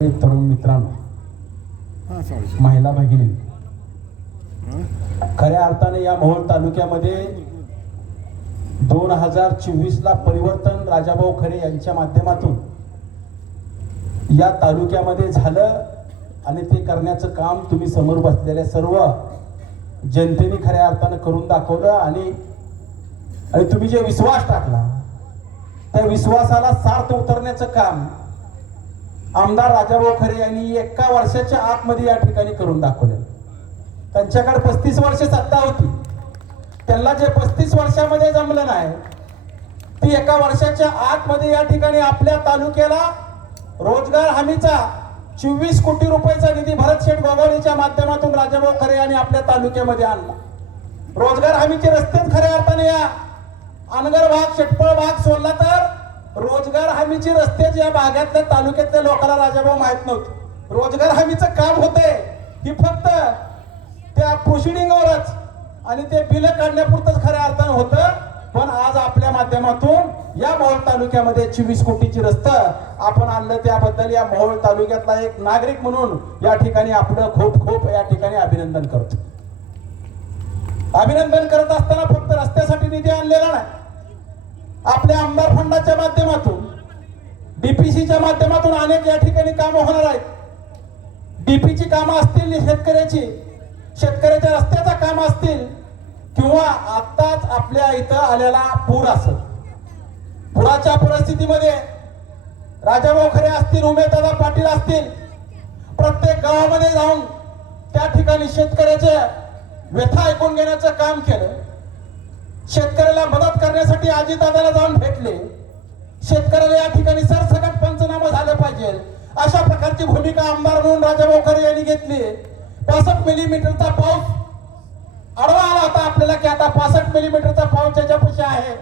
तरुण मित्रांनो महिला भगिनी. खऱ्या अर्थाने या मोहोळ तालुक्यामध्ये दोन हजार चोवीस ला परिवर्तन राजाभाऊ खरे यांच्या माध्यमातून या तालुक्यामध्ये झालं आणि ते करण्याचं काम तुम्ही समोर बसलेल्या सर्व जनतेने खऱ्या अर्थानं करून दाखवलं आणि आणि तुम्ही जे विश्वास टाकला त्या विश्वासाला सार्थ उतरण्याचं काम आमदार राजाभाऊ खरे यांनी एका वर्षाच्या आतमध्ये या ठिकाणी करून दाखवलं. त्यांच्याकडे पस्तीस वर्ष सत्ता होती. त्यांना जे पस्तीस वर्षामध्ये जमलं नाही ती एका वर्षाच्या आतमध्ये या ठिकाणी आपल्या तालुक्याला रोजगार हमीचा चोवीस कोटी रुपयाचा निधी भरतशेठ गोगावलीच्या माध्यमातून राजाभाऊ खरे यांनी आपल्या तालुक्यामध्ये आणला. रोजगार हमीचे रस्तेच खऱ्या अर्थाने या अनगर भाग शेटपळ भाग सोडला तर रोजगार हमीची रस्तेच या भागातल्या तालुक्यातल्या लोकांना राजाभाऊ माहीत नव्हते. रोजगार हमीचं काम होते ही फक्त त्या प्रोसिडिंगवरच आणि ते बिल काढण्यापुरतच खऱ्या अर्थानं होतं. पण आज आपल्या माध्यमातून या मोहोळ तालुक्यामध्ये चोवीस कोटीची रस्त आपण आणलं. त्याबद्दल या मोहोळ तालुक्यातला एक नागरिक म्हणून या ठिकाणी आपलं खूप खूप या ठिकाणी अभिनंदन करतो. अभिनंदन करत असताना फक्त रस्त्यासाठी निधी आणलेला नाही. आपल्या आमदार फंडाच्या माध्यमातून डीपीसीच्या माध्यमातून अनेक या ठिकाणी कामं होणार आहेत. डीपीची कामं असतील शेतकऱ्याची शेतकऱ्याच्या रस्त्याचा काम असतील किंवा आत्ताच आपल्या इथं आलेला पूर असेल. पुराच्या परिस्थितीमध्ये राजाभाऊ खरे असतील उमेदादा पाटील असतील प्रत्येक गावामध्ये जाऊन त्या ठिकाणी शेतकऱ्याचे व्यथा ऐकून घेण्याचं काम केलं. शेतकऱ्याला मदत करण्यासाठी आजीदादाला जाऊन भेटले. शेतकऱ्याला या ठिकाणी सरसकट पंचनामा झाला पाहिजे. अशा प्रकारची भूमिका आमदार म्हणून राजा खरे यांनी घेतली. पासष्ट मिलीमीटरचा पाऊस आडवा आला होता आपल्याला की आता पासष्ट मिलीमीटरचा पाऊस ज्याच्यापाशी आहे.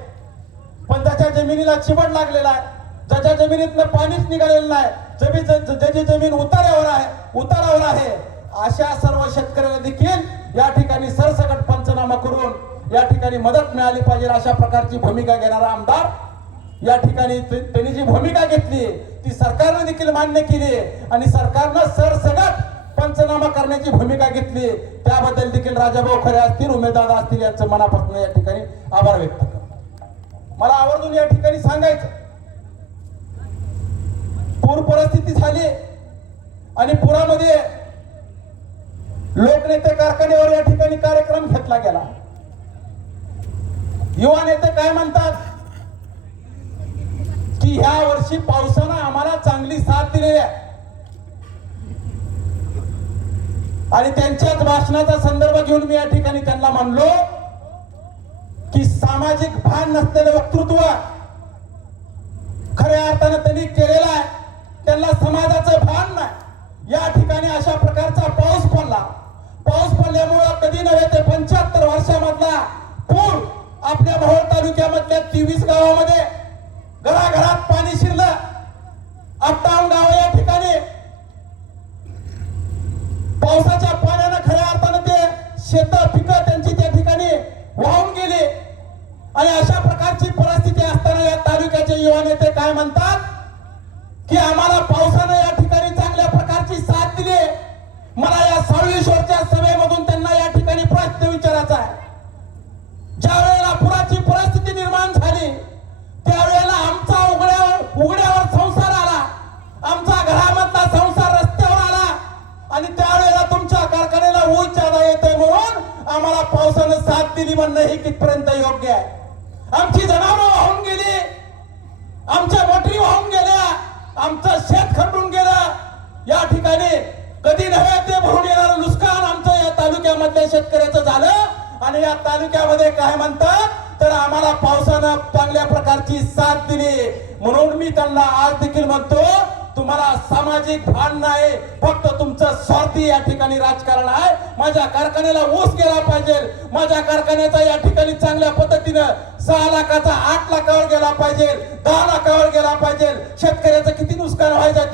पण त्याच्या जमिनीला चिबड लागलेला आहे. ज्याच्या जमिनीतनं पाणीच निघालेलं नाही. जमीन ज्याची जमीन उतार्यावर आहे उतारावर आहे. अशा सर्व शेतकऱ्याला देखील या ठिकाणी सरसकट पंचनामा करून या ठिकाणी मदत मिळाली पाहिजे अशा प्रकारची भूमिका घेणारा आमदार. या ठिकाणी त्यांनी जी भूमिका घेतली ती सरकारने देखील मान्य केली आणि सरकारनं सरसगट पंचनामा करण्याची भूमिका घेतली. त्याबद्दल देखील राजाभाऊ खरे असतील उमेदवार असतील यांचं मनापासून या ठिकाणी आभार व्यक्त करतो. मला आवर्जून या ठिकाणी सांगायचं पूर परिस्थिती झाली आणि पुरामध्ये लोकनेते कारखान्यावर या ठिकाणी कार्यक्रम घेतला गेला. युवा नेते काय म्हणतात? की ह्या वर्षी पावसानं आम्हाला चांगली साथ दिलेली आहे. आणि त्यांच्याच भाषणाचा संदर्भ घेऊन मी या ठिकाणी त्यांना म्हणलो की सामाजिक भान नसलेलं वक्तृत्व खऱ्या अर्थानं त्यांनी केलेलं आहे. त्यांना समाजाचं भान नाही. या ठिकाणी अशा प्रकारचा पाऊस पडला. पाऊस पडल्यामुळं कधी नव्हे ते पंच्याहत्तर वर्षामधला पूर आपल्या मोहोळ तालुक्यामधल्या तेवीस गावामध्ये कधी नव्हे ते भरून येणार नुकसान आमचं या तालुक्यामधल्या शेतकऱ्याचं झालं. आणि या तालुक्यामध्ये काय म्हणतात? तर आम्हाला पावसानं चांगल्या प्रकारची साथ दिली. म्हणून मी त्यांना आज देखील म्हणतो तुम्हाला सामाजिक भान नाही फक्त तुमचं स्वार्थी या ठिकाणी राजकारण आहे. माझ्या कारखान्याला ऊस गेला पाहिजे. माझ्या कारखान्याचा या ठिकाणी चांगल्या पद्धतीनं सहा लाखाचा आठ लाखावर गेला पाहिजे. दहा लाखावर गेला पाहिजे. शेतकऱ्याचं किती नुकसान व्हायचं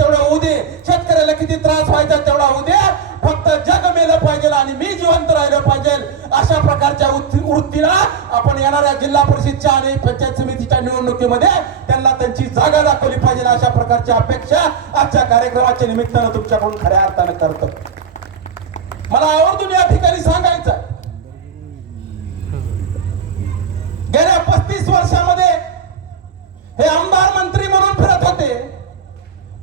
येणाऱ्या जिल्हा परिषदच्या आणि पंचायत समितीच्या निवडणुकीमध्ये त्यांना त्यांची जागा दाखवली पाहिजे अशा प्रकारची अपेक्षा आजच्या कार्यक्रमाच्या निमित्तानं तुमच्याकडून खऱ्या अर्थानं करतो. मला आवर्जून या ठिकाणी सांगायचं गेल्या पस्तीस वर्षामध्ये हे आमदार मंत्री म्हणून फिरत होते.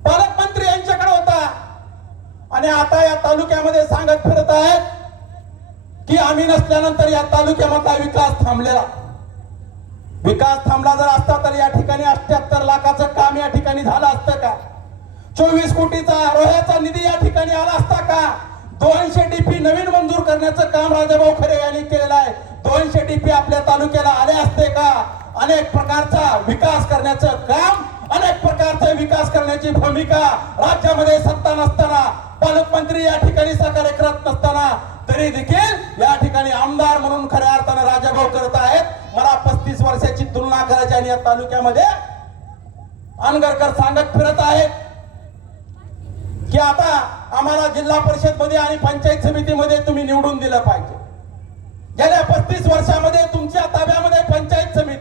पालकमंत्री यांच्याकडे होता. आणि आता या तालुक्यामध्ये सांगत फिरत आहेत. की आम्ही नसल्यानंतर या तालुक्यामधला विकास थांबलेला? विकास थांबला जर असता तर या ठिकाणी अठ्याहत्तर लाखाचं काम या ठिकाणी झालं असतं का? चोवीस कोटीचा रोह्याचा निधी या ठिकाणी आला असता का? दोनशे डीपी नवीन मंजूर करण्याचं काम राजाभाऊ खरे यांनी केलेलं आहे. दोनशे डीपी आपल्या तालुक्याला आले असते का? अनेक प्रकारचा विकास करण्याचं काम अनेक प्रकारचा विकास करण्याची भूमिका राज्यामध्ये सत्ता नसताना पालकमंत्री या ठिकाणी सहकार्य करत नसताना तरी देखील या ठिकाणी आमदार म्हणून खऱ्या अर्थानं राजाभाऊ करत आहेत. मला पस्तीस वर्षाची तुलना करायची आणि या तालुक्यामध्ये अनगरकर सांगत फिरत आहेत. की आता आम्हाला जिल्हा परिषदमध्ये आणि पंचायत समितीमध्ये तुम्ही निवडून दिलं पाहिजे. गेल्या पस्तीस वर्षामध्ये तुमच्या ताब्यामध्ये पंचायत समिती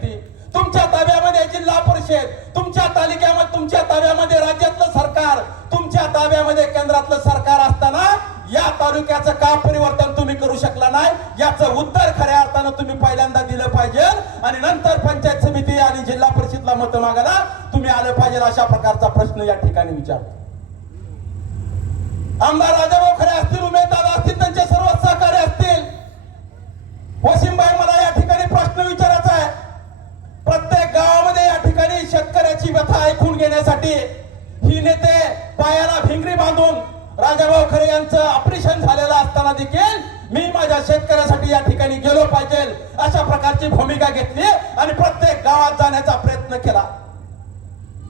तुमच्या ताब्यामध्ये जिल्हा परिषद तुमच्या तालुक्यामध्ये तुमच्या ताब्यामध्ये राज्यातलं सरकार तुमच्या ताब्यामध्ये केंद्रातलं सरकार असताना या तालुक्याचं का परिवर्तन तुम्ही करू शकला नाही? याचं उत्तर खऱ्या अर्थानं तुम्ही पहिल्यांदा दिलं पाहिजे आणि नंतर पंचायत समिती आणि जिल्हा परिषदला मत मागायला तुम्ही आलं पाहिजे अशा प्रकारचा प्रश्न या ठिकाणी विचारतो. आमदार राजाभाऊ खरे असतील उमेदवार असतील त्यांचे सर्व सहकार्य असतील. वसीमबाई मला या ठिकाणी प्रश्न विचारायचा आहे. प्रत्येक गावामध्ये या ठिकाणी शेतकऱ्याची व्यथा ऐकून घेण्यासाठी ही नेते पायाला भिंगरी बांधून राजाभाऊ खरे यांचं ऑपरेशन झालेलं असताना देखील मी माझ्या शेतकऱ्यासाठी या ठिकाणी गेलो पाहिजे अशा प्रकारची भूमिका घेतली आणि प्रत्येक गावात जाण्याचा प्रयत्न केला.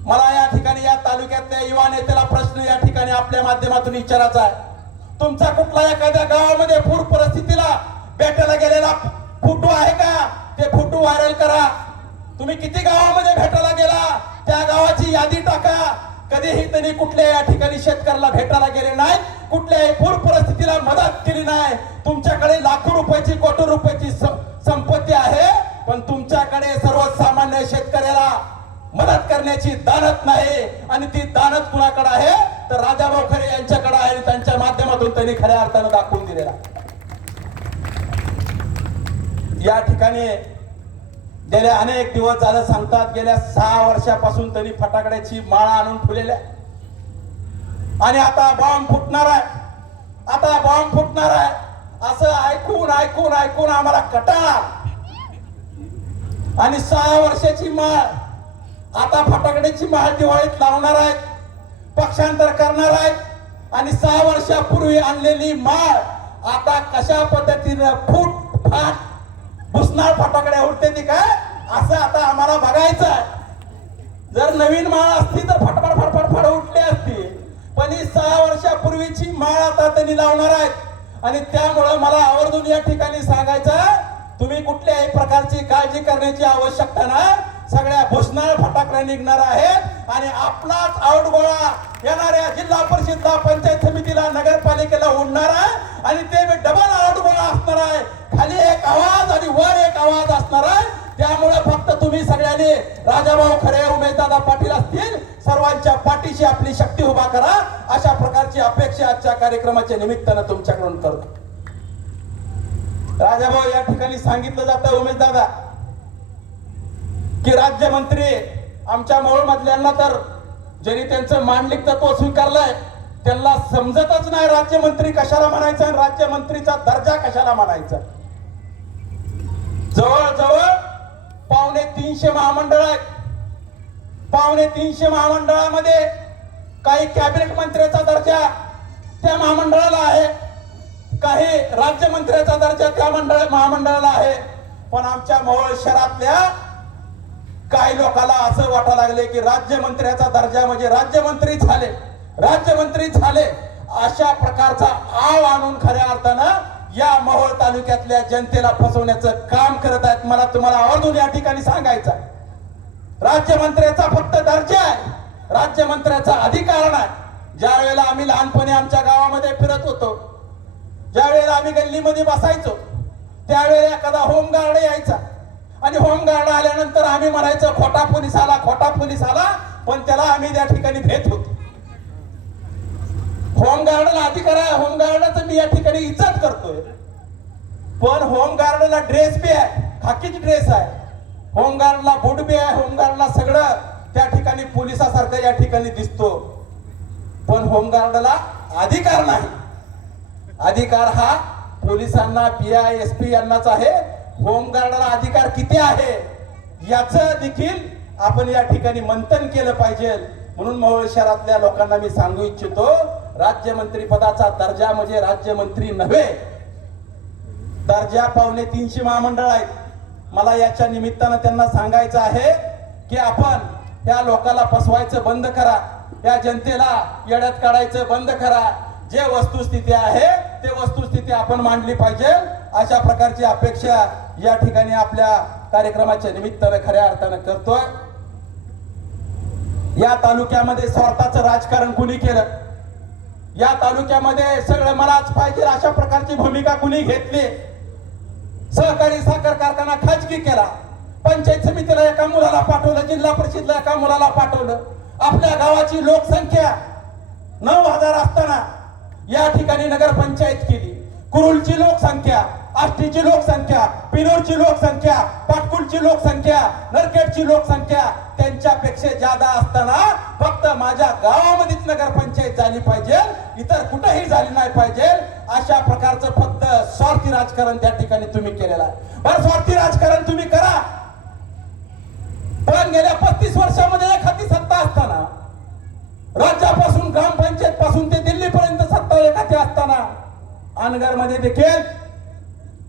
मला या ठिकाणी या तालुक्यातल्या युवा नेत्याला प्रश्न या ठिकाणी आपल्या माध्यमातून विचारायचा आहे. तुमचा कुठला एखाद्या गावामध्ये पूर परिस्थितीला भेटायला गेलेला फोटो आहे का? ते फोटो व्हायरल करा. तुम्ही किती गावामध्ये भेटायला गेला त्या गावाची यादी टाका. कधीही त्यांनी कुठल्या या ठिकाणी शेतकऱ्याला भेटायला गेले नाही कुठल्याही पूर परिस्थितीला मदत केली नाही. तुमच्याकडे लाखो रुपयाची कोटी रुपयाची संपत्ती आहे पण तुमच्याकडे सर्वसामान्य शेतकऱ्याला मदत करण्याची दानत नाही. आणि ती दानत कुणाकडे आहे? तर राजाभाऊ खरे यांच्याकडे आहे. त्यांच्या माध्यमातून त्यांनी खऱ्या अर्थानं दाखवून दिलेला. या ठिकाणी गेले अनेक दिवस झालं सांगतात गेल्या सहा वर्षापासून त्यांनी फटाकड्याची माळा आणून ठेवलेल्या आणि आता बॉम्ब फुटणार आहे. आता बॉम्ब फुटणार आहे. असं ऐकून ऐकून ऐकून आम्हाला कटाळा. आणि सहा वर्षाची माळ. आता फटाकड्याची माळ दिवाळीत लावणार आहेत पक्षांतर करणार आहेत. आणि सहा वर्षापूर्वी आणलेली माळ आता कशा पद्धतीनं फूट फाट भुसनाळ फटाकड्या उडते ती काय? असं आता आम्हाला बघायचं आहे. जर नवीन माळ असती तर फटफट फटफट फट उठली असती. पण ही सहा वर्षापूर्वीची माळ आता त्यांनी लावणार आहेत. आणि त्यामुळं मला आवर्जून या ठिकाणी सांगायचं तुम्ही कुठल्याही प्रकारची काळजी करण्याची आवश्यकता नाही. सगळ्या भुसनाळ फटाकड्या निघणार आहेत. आणि आपलाच आउटगोळा येणाऱ्या जिल्हा परिषदला पंचायत समितीला नगरपालिकेला उडणार आहे. आणि ते डबल आउटगोळा असणार आहे. खाली एक आवाज आणि वर एक आवाज असणार आहे. त्यामुळे फक्त तुम्ही सगळ्यांनी राजाभाऊ खरे उमेशदादा पाटील असतील सर्वांच्या पाठीशी आपली शक्ती उभा करा. अशा प्रकारची अपेक्षा आजच्या कार्यक्रमाच्या निमित्तानं तुमच्याकडून करतो. राजाभाऊ या ठिकाणी सांगितलं जातं उमेशदादा की राज्यमंत्री आमच्या मोहोळ मधल्यांना तर ज्यांनी त्यांचं मांडलिक तत्व स्वीकारलंय त्यांना समजतच नाही राज्यमंत्री कशाला म्हणायचं आणि राज्यमंत्रीचा दर्जा कशाला म्हणायचा. जवळजवळ पावणे तीनशे महामंडळ आहेत. पावणे तीनशे महामंडळामध्ये काही कॅबिनेट मंत्र्याचा दर्जा त्या महामंडळाला आहे. काही राज्यमंत्र्याचा दर्जा त्या मंडळ महामंडळाला आहे. पण आमच्या मोहोळ शहरातल्या काही लोकांना असं वाटायला लागले की राज्यमंत्र्याचा दर्जा म्हणजे राज्यमंत्री झाले. राज्यमंत्री झाले अशा प्रकारचा आव आणून खऱ्या अर्थानं या मोहोळ तालुक्यातल्या जनतेला फसवण्याचं काम करत आहेत. मला तुम्हाला आवर्जून या ठिकाणी सांगायचं राज्यमंत्र्याचा फक्त दर्जा आहे. राज्यमंत्र्याचा अधिकार नाही. ज्या वेळेला आम्ही लहानपणी आमच्या गावामध्ये फिरत होतो ज्या वेळेला आम्ही गल्लीमध्ये बसायचो त्यावेळेला एखादा होमगार्ड यायचा. आणि होमगार्ड आल्यानंतर आम्ही म्हणायचं खोटा पोलीस आला खोटा पोलीस आला. पण त्याला आम्ही त्या ठिकाणी भेट होतो. होमगार्डला अधिकार आहे होमगार्डाचं मी या ठिकाणी इज्जत करतोय. पण होमगार्डला ड्रेस बी आहे खाकीच ड्रेस आहे. होमगार्डला बूट बी आहे होमगार्डला सगळं त्या ठिकाणी पोलिसासारखं या ठिकाणी दिसतो. पण होमगार्डला अधिकार नाही. अधिकार हा पोलिसांना पी आय एस पी यांनाच आहे. होमगार्डला अधिकार किती आहे याच देखील आपण या ठिकाणी मंथन केलं पाहिजे. म्हणून मोहोळ शहरातल्या लोकांना मी सांगू इच्छितो राज्यमंत्री पदाचा दर्जा म्हणजे राज्यमंत्री नव्हे. दर्जा पावणे तीनशे महामंडळ आहेत. मला याच्या निमित्तानं त्यांना सांगायचं आहे की आपण या लोकाला फसवायचं बंद करा. या जनतेला येड्यात काढायचं बंद करा. जे वस्तुस्थिती आहे ते वस्तुस्थिती आपण मांडली पाहिजे. अशा प्रकारची अपेक्षा या ठिकाणी आपल्या कार्यक्रमाच्या निमित्तानं खऱ्या अर्थानं करतोय. या तालुक्यामध्ये स्वार्थाचं राजकारण कुणी केलं? या तालुक्यामध्ये सगळं मलाच पाहिजे अशा प्रकारची भूमिका कुणी घेतली? सहकारी साखर कारखाना खाजगी केला. पंचायत समितीला एका मुलाला पाठवलं जिल्हा परिषदला एका मुलाला पाठवलं. आपल्या गावाची लोकसंख्या नऊ हजार असताना या ठिकाणी नगरपंचायत केली. कुरुलची लोकसंख्या आष्टीची लोकसंख्या पिनूरची लोकसंख्या पाटकुलची लोकसंख्या नरखेडची लोकसंख्या त्यांच्यापेक्षा जादा असताना फक्त माझ्या गावामध्येच नगरपंचायत झाली पाहिजे इतर कुठेही झाली नाही पाहिजे अशा प्रकारचं फक्त स्वार्थी राजकारण त्या ठिकाणी तुम्ही केलेलं आहे. बरं स्वार्थी राजकारण तुम्ही करा. पण गेल्या पस्तीस वर्षामध्ये एखादी सत्ता असताना राज्यापासून ग्रामपंचायत पासून ते दिल्लीपर्यंत सत्ता एखादी असताना अनगरमध्ये देखील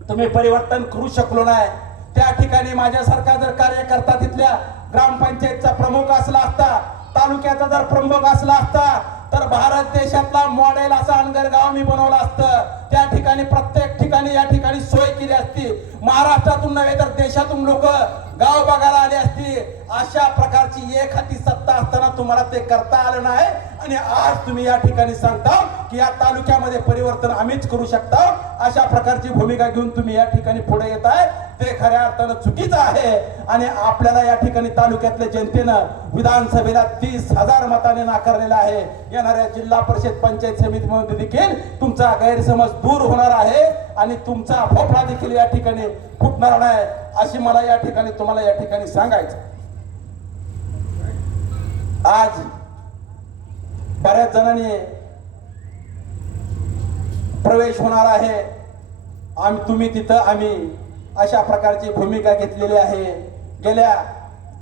तुम्ही परिवर्तन करू शकलो नाही. त्या ठिकाणी माझ्यासारखा जर कार्यकर्ता तिथल्या ग्रामपंचायतचा प्रमुख असला असता तालुक्याचा जर प्रमुख असला असता तर भारत देशातला मॉडेल असा अंगरगाव मी बनवलं असतं. त्या ठिकाणी प्रत्येक ठिकाणी या ठिकाणी सोय केली असती. महाराष्ट्रातून नव्हे तर देशातून लोक गाव बघायला आले असती अशा प्रकारची एखादी सत्ता असताना तुम्हाला ते करता आलं नाही. आणि आज तुम्ही या ठिकाणी सांगता की या तालुक्यामध्ये परिवर्तन आम्हीच करू शकता. अशा प्रकारची भूमिका घेऊन तुम्ही या ठिकाणी पुढे येत आहे ते खऱ्या अर्थानं चुकीचं आहे. आणि आपल्याला या ठिकाणी तालुक्यातल्या जनतेनं विधानसभेला तीस हजार मताने नाकारलेलं आहे. येणाऱ्या जिल्हा परिषद पंचायत समितीमध्ये देखील तुमचा गैरसमज दूर होणार आहे. आणि तुमचा भोपळा देखील या ठिकाणी फुटणार नाही अशी मला या ठिकाणी तुम्हाला या ठिकाणी सांगायचं. आज बऱ्याच जणांनी प्रवेश होणार आहे. आम्ही तुम्ही तिथं आम्ही अशा प्रकारची भूमिका घेतलेली आहे. गेल्या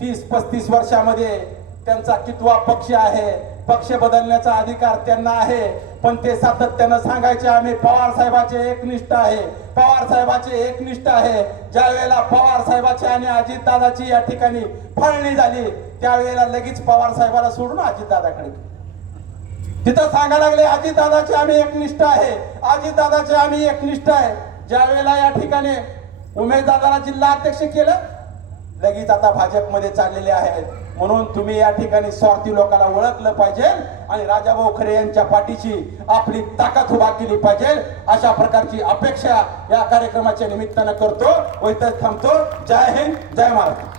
तीस पस्तीस वर्षामध्ये त्यांचा कितवा पक्ष आहे पक्ष बदलण्याचा अधिकार त्यांना आहे. पण ते सातत्यानं सांगायचे आम्ही पवार साहेबाचे एकनिष्ठ आहे. पवार साहेबाचे एकनिष्ठ आहे. ज्या वेळेला पवार साहेबाची आणि अजितदादाची या ठिकाणी फाळणी झाली त्यावेळेला लगेच पवार साहेबाला सोडून अजितदादाकडे तिथं सांगायला लागले अजितदादाचे आम्ही एकनिष्ठ आहे. अजितदादाचे आम्ही एकनिष्ठ आहे. ज्या वेळेला या ठिकाणी उमेशदादाला जिल्हा अध्यक्ष केलं लगेच आता भाजपमध्ये चाललेले आहेत म्हणून तुम्ही या ठिकाणी स्वार्थी लोकांना ओळखलं पाहिजे आणि राजाभाऊ खरे यांच्या पाठीशी आपली ताकद उभा केली पाहिजे. अशा प्रकारची अपेक्षा या कार्यक्रमाच्या निमित्तानं करतो. व इथं थांबतो. जय हिंद जय महाराष्ट्र.